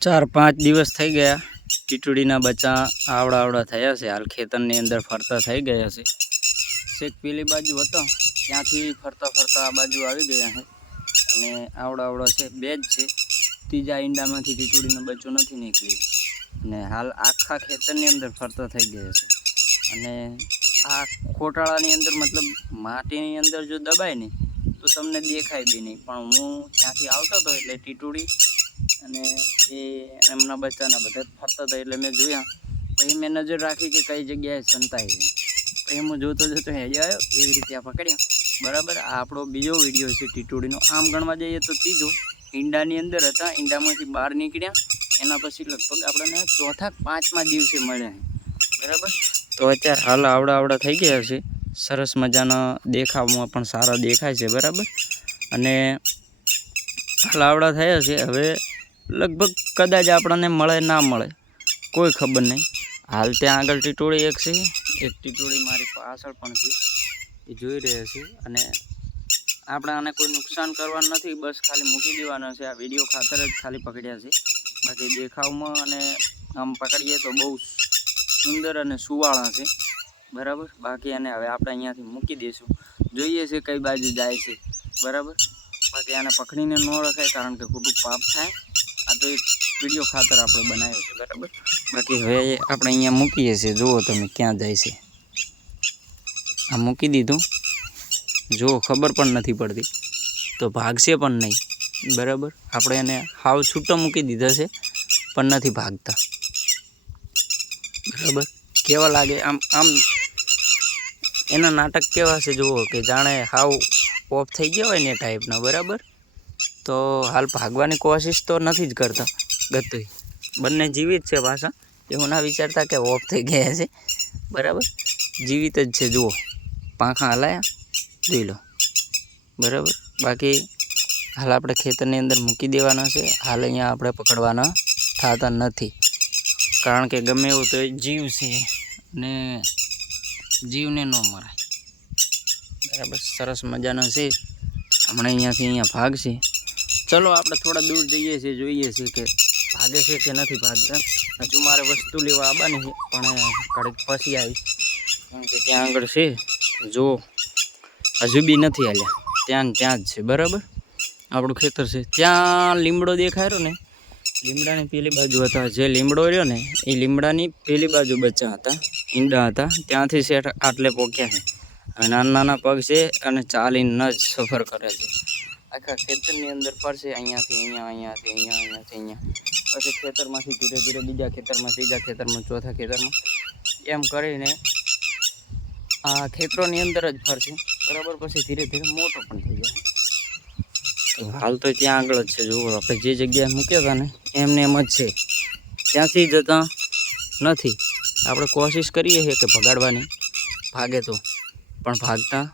ચાર પાંચ દિવસ થઈ ગયા. ટીટુડીના બચ્ચા આવડા આવડા થયા છે. હાલ ખેતરની અંદર ફરતા થઈ ગયા છે. શેક પેલી બાજુ હતો. ત્યાંથી ફરતા ફરતા આ બાજુ આવી ગયા છે. અને આવડા આવડા છે. બે જ છે. ત્રીજા ઈંડામાંથી ટીટુડીનું બચ્ચો નથી નીકળ્યો. અને હાલ આખા ખેતરની અંદર ફરતા થઈ ગયા છે. અને આ ખોટાળાની અંદર મતલબ માટીની અંદર જો દબાય ને, તો તમને દેખાય બી નહીં. પણ હું ત્યાંથી આવતો હતો એટલે ટીટુડી અને એ એમના બચ્ચાના બધા ફરતા હતા એટલે મેં જોયા. પછી મેં નજર રાખી કે કઈ જગ્યાએ સંતાય પછી હું જોતો જોતો હેજો આવ્યો એવી રીતે આ પકડ્યા. બરાબર, આ આપણો બીજો વીડિયો છે ટીટોડીનો. આમ ગણવા જઈએ તો ત્રીજો. ઈંડાની અંદર હતા, ઈંડામાંથી બહાર નીકળ્યા. એના પછી લગભગ આપણને ચોથા પાંચમા દિવસે મળ્યા. બરાબર? તો અત્યારે હાલ આવડા આવડા થઈ ગયા છે. સરસ મજાના દેખાવમાં પણ સારા દેખાય છે, બરાબર? અને હાલ આવડા થયા છે. હવે લગભગ કદાચ આપણને મળે, ના મળે, કોઈ ખબર નહીં. હાલ ત્યાં આગળ ટીટોળી એક છે. એક ટીટોળી મારી પાછળ પણ છે. એ જોઈ રહ્યા છે અને આપણે આને કોઈ નુકસાન કરવાનું નથી, બસ ખાલી મૂકી દેવાનો છે. આ વીડિયો ખાતર જ ખાલી પકડ્યા છે. બાકી દેખાવમાં અને આમ પકડીએ તો બહુ સુંદર અને સુવાળા છે. બરાબર? બાકી એને હવે આપણે અહીંયાથી મૂકી દઈશું. જોઈએ છે કઈ બાજુ જાય છે. બરાબર? બાકી આને પકડીને ન રખાય કારણ કે ખોટું પાપ થાય. આ તો એક વીડિયો ખાતર આપણે બનાવ્યો છે, બરાબર? બાકી હવે આપણે અહીંયા મૂકીએ છીએ. જુઓ તમે ક્યાં જાય છે. આ મૂકી દીધું. જુઓ, ખબર પણ નથી પડતી. તો ભાગશે પણ નહીં. બરાબર? આપણે એને હાવ છૂટો મૂકી દીધા છે, પણ નથી ભાગતા. બરાબર? કેવા લાગે? આમ આમ એના નાટક કેવા છે? જુઓ કે જાણે હાવ ઓફ થઈ ગયા હોય ને ટાઈપના બરાબર? તો હાલ ભાગવાની કોશિશ તો નથી જ કરતા ગતુઈ. બંને જીવિત છે પાછા. એવું ના વિચારતા કે ઓફ થઈ ગયા છે. બરાબર? જીવિત જ છે, જુઓ. પાંખા હલાયા. જોઈ લો. બરાબર? બાકી હાલ આપણે ખેતરની અંદર મૂકી દેવાના છે. હાલ અહીંયા આપણે પકડવાના થતા નથી. કારણ કે ગમે એવું તો જીવ છે ને જીવને ન મરાય. બરાબર? સરસ મજાનો છે. હમણાં અહીંયાથી અહીંયા ભાગશે. ચલો, આપણે થોડા દૂર જઈએ છીએ, જોઈએ છીએ કે ભાગે છે કે નથી ભાગતા. હજુ મારે વસ્તુ લેવા આવવાની છે, પણ ઘડીક પછી આવી કારણ કે ત્યાં આગળ છે, જો, હજુ બી નથી આવ્યા ત્યાં ત્યાં જ છે, બરાબર? આપણું ખેતર છે. ત્યાં લીમડો દેખાય રહ્યો ને, લીમડાની પેલી બાજુ હતા. જે લીમડો રહ્યો ને, એ લીમડાની પેલી બાજુ બચ્ચા હતા, ઈંડા હતા. ત્યાંથી શેઠ આટલે પોક્યા છે. નાના નાના પગ છે અને ચાલીને જ સફર કરે છે. આખા ખેતરની અંદર ફરશે, અહીંયાથી, અહીંયા અહીંયાથી અહીંયા અહીંયાથી, અહીંયા. પછી ખેતરમાંથી ધીરે ધીરે બીજા ખેતરમાં, ત્રીજા ખેતરમાં, ચોથા ખેતરમાં. એમ કરીને આ ખેતરોની અંદર જ ફરશે. બરાબર? પછી ધીરે ધીરે મોટો પણ થઈ જાય. હાલ તો ત્યાં આગળ જ છે. જુઓ આપણે જે જગ્યાએ મૂક્યા હતા ને, એમને એમ જ છે. ત્યાંથી જતા નથી. આપણે કોશિશ કરીએ છીએ કે ભગાડવાની. ભાગે તો, પણ ભાગતા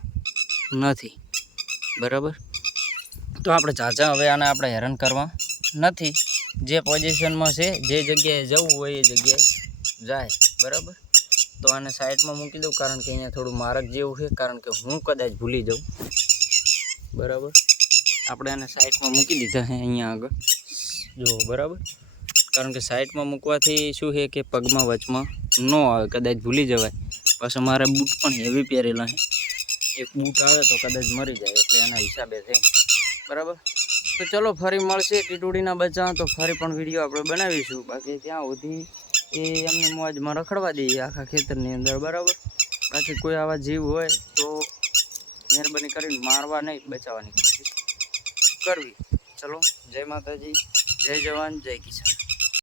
નથી. બરાબર? તો આપણે ઝાઝા હવે આને આપણે હેરાન કરવા નથી. જે પોઝિશનમાં છે, જે જગ્યાએ જવું હોય એ જગ્યાએ જાય, બરાબર? તો આને સાઈડમાં મૂકી દઉં, કારણ કે અહીંયા થોડું મારક જેવું છે, કારણ કે હું કદાચ ભૂલી જાઉં. બરાબર? આપણે આને સાઈડમાં મૂકી દીધા છે અહીંયા આગળ. જુઓ, બરાબર? કારણ કે સાઈડમાં મૂકવાથી શું છે કે પગમાં વચમાં ન આવે, કદાચ ભૂલી જવાય. પછી મારે બૂટ પણ હેવી પહેરેલા છે. એક બૂટ આવે તો કદાચ મરી જાય, એટલે એના હિસાબે થઈ બરાબર? તો ચલો ફરી મળશે ટીટુડીના બચ્ચા તો ફરી પણ વીડિયો આપણે બનાવીશું. બાકી ત્યાં સુધી એ એમને મોજમાં રખડવા દઈએ આખા ખેતરની અંદર, બરાબર? બાકી કોઈ આવા જીવ હોય તો મહેરબાની કરીને મારવા નહીં, બચાવવાની કોશિશ કરવી. ચલો, જય માતાજી, જય જવાન, જય કિસાન.